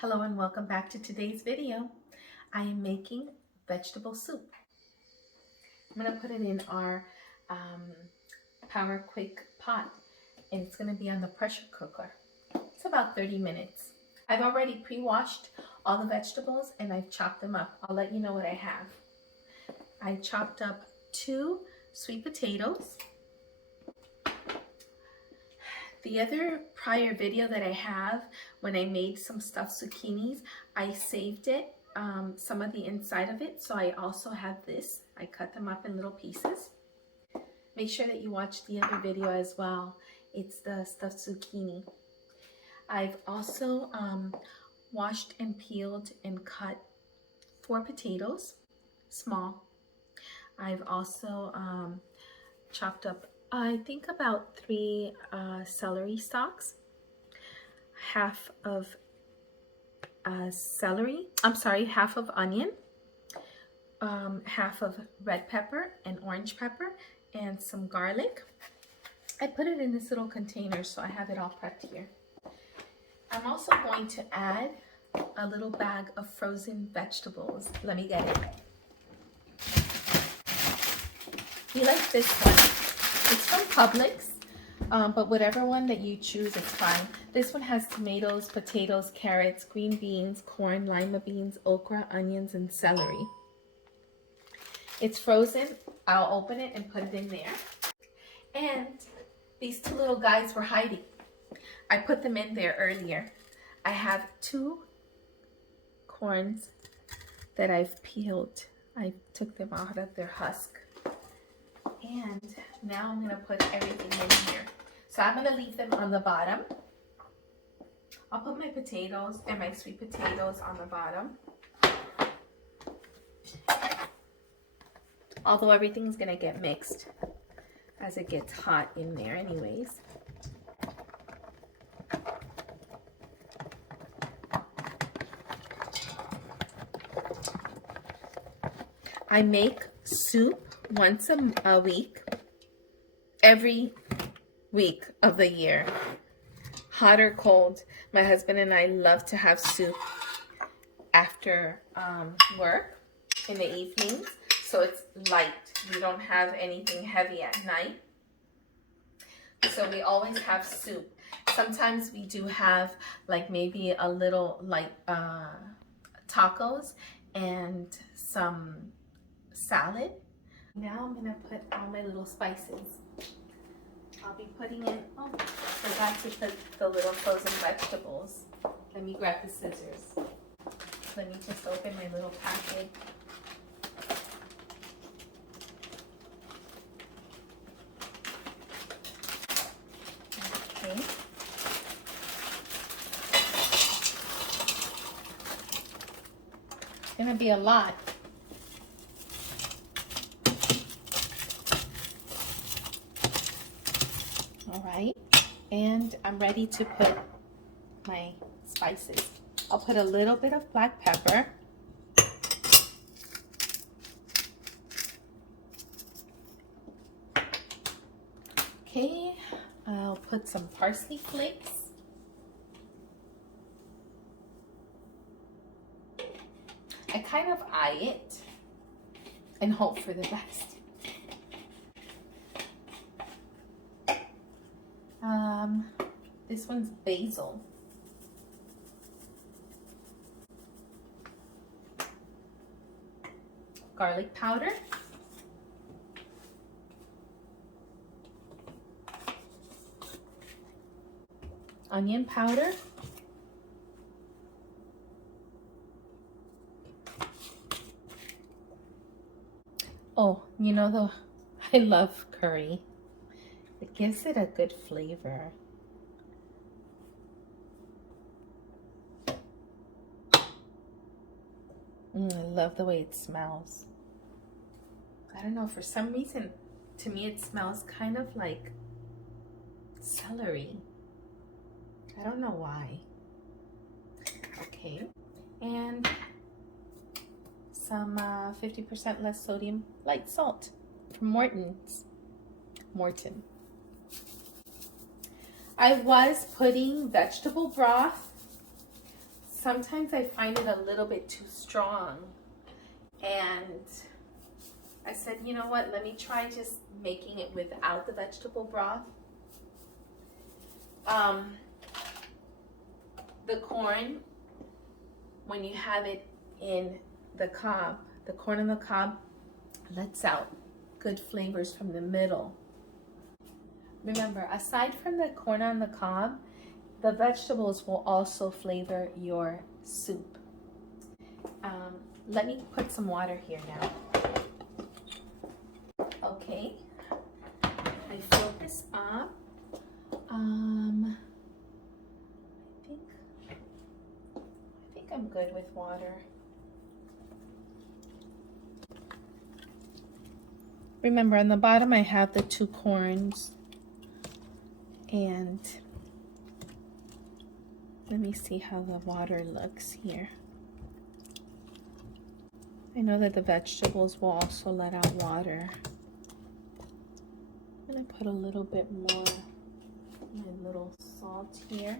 Hello and welcome back to today's video. I am making vegetable soup. I'm going to put it in our Power Quick pot, and it's going to be on the pressure cooker. It's about 30 minutes. I've already pre-washed all the vegetables and I've chopped them up. I'll let you know what I have. I chopped up 2 sweet potatoes. The other prior video that I have, when I made some stuffed zucchinis, I saved it, some of the inside of it. So I also have this. I cut them up in little pieces. Make sure that you watch the other video as well. It's the stuffed zucchini. I've also washed and peeled and cut 4 potatoes, small. I've also chopped up I think about 3 celery stalks, half of half of onion, half of red pepper and orange pepper, and some garlic. I put it in this little container, so I have it all prepped here. I'm also going to add a little bag of frozen vegetables. Let me get it. We like this one. It's from Publix, but whatever one that you choose, it's fine. This one has tomatoes, potatoes, carrots, green beans, corn, lima beans, okra, onions, and celery. It's frozen. I'll open it and put it in there. And these 2 little guys were hiding. I put them in there earlier. I have 2 corns that I've peeled. I took them out of their husk. And now I'm going to put everything in here. So I'm going to leave them on the bottom. I'll put my potatoes and my sweet potatoes on the bottom. Although everything's going to get mixed as it gets hot in there anyways. I make soup once a week, every week of the year, hot or cold. My husband and I love to have soup after work in the evenings, so it's light. We don't have anything heavy at night, so we always have soup. Sometimes we do have like maybe a little like tacos and some salad. Now I'm going to put all my little spices. I'll be putting in, oh, I forgot to put the little frozen vegetables. Let me grab the scissors. Let me just open my little packet. Okay. It's going to be a lot. Alright, and I'm ready to put my spices. I'll put a little bit of black pepper. Okay, I'll put some parsley flakes. I kind of eye it and hope for the best. This one's basil. Garlic powder. Onion powder. Oh, you know, I love curry. It gives it a good flavor. I love the way it smells. I don't know, for some reason, to me it smells kind of like celery. I don't know why. Okay, and some 50% less sodium light salt from Morton. I was putting vegetable broth, sometimes I find it a little bit too strong. And I said, you know what, let me try just making it without the vegetable broth. The corn, when you have it in the cob, the corn on the cob lets out good flavors from the middle. Remember, aside from the corn on the cob, the vegetables will also flavor your soup. Let me put some water here now. Okay, I filled this up. I think I'm good with water. Remember, on the bottom I have the 2 corns, and let me see how the water looks here. I know that the vegetables will also let out water. I'm gonna put a little bit more, my little salt here.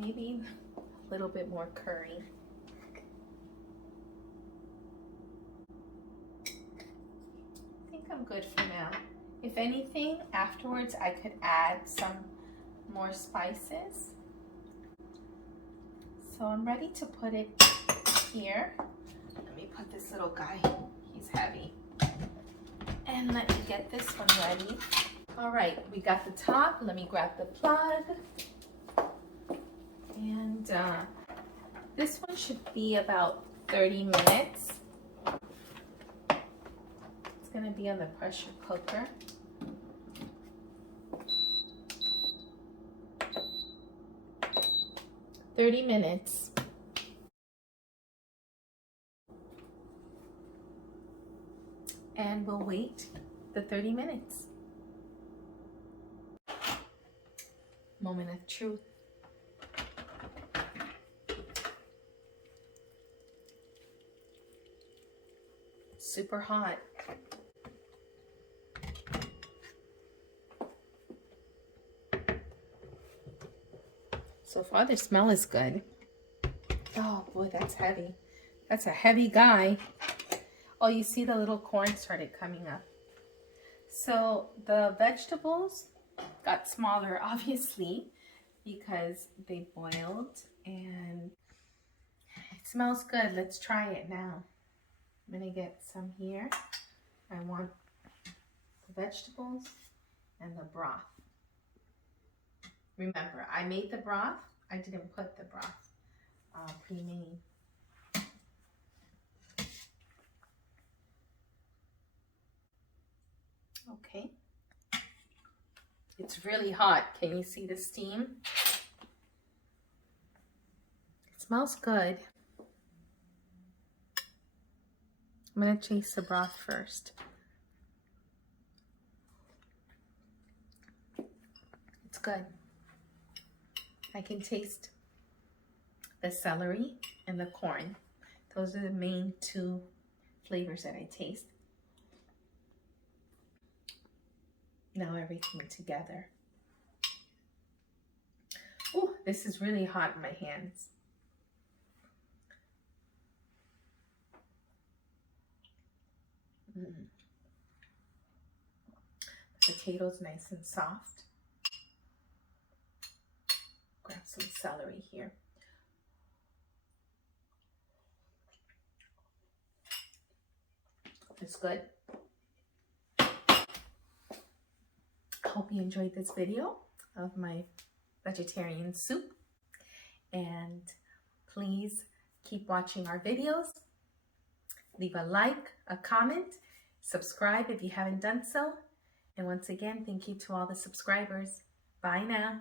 Maybe a little bit more curry. I think I'm good for now. If anything, afterwards I could add some more spices. So I'm ready to put it here. Let me put this little guy, he's heavy. And let me get this one ready. All right, we got the top. Let me grab the plug. And this one should be about 30 minutes. It's gonna be on the pressure cooker. "30 minutes. And we'll wait the 30 minutes. Moment of truth. Super hot. So far the smell is good. Oh boy, that's heavy. That's a heavy guy. Oh, you see the little corn started coming up. So the vegetables got smaller, obviously, because they boiled, and it smells good. Let's try it now. I'm gonna get some here. I want the vegetables and the broth. Remember, I made the broth. I didn't put the broth pre-made. Okay. It's really hot. Can you see the steam? It smells good. I'm gonna taste the broth first. It's good. I can taste the celery and the corn. Those are the main 2 flavors that I taste. Now everything together. Oh, this is really hot in my hands. The potatoes nice and soft. Grab some celery here. It's good. Hope you enjoyed this video of my vegetarian soup, and please keep watching our videos. Leave a like, a comment, subscribe if you haven't done so, and once again, thank you to all the subscribers. Bye now.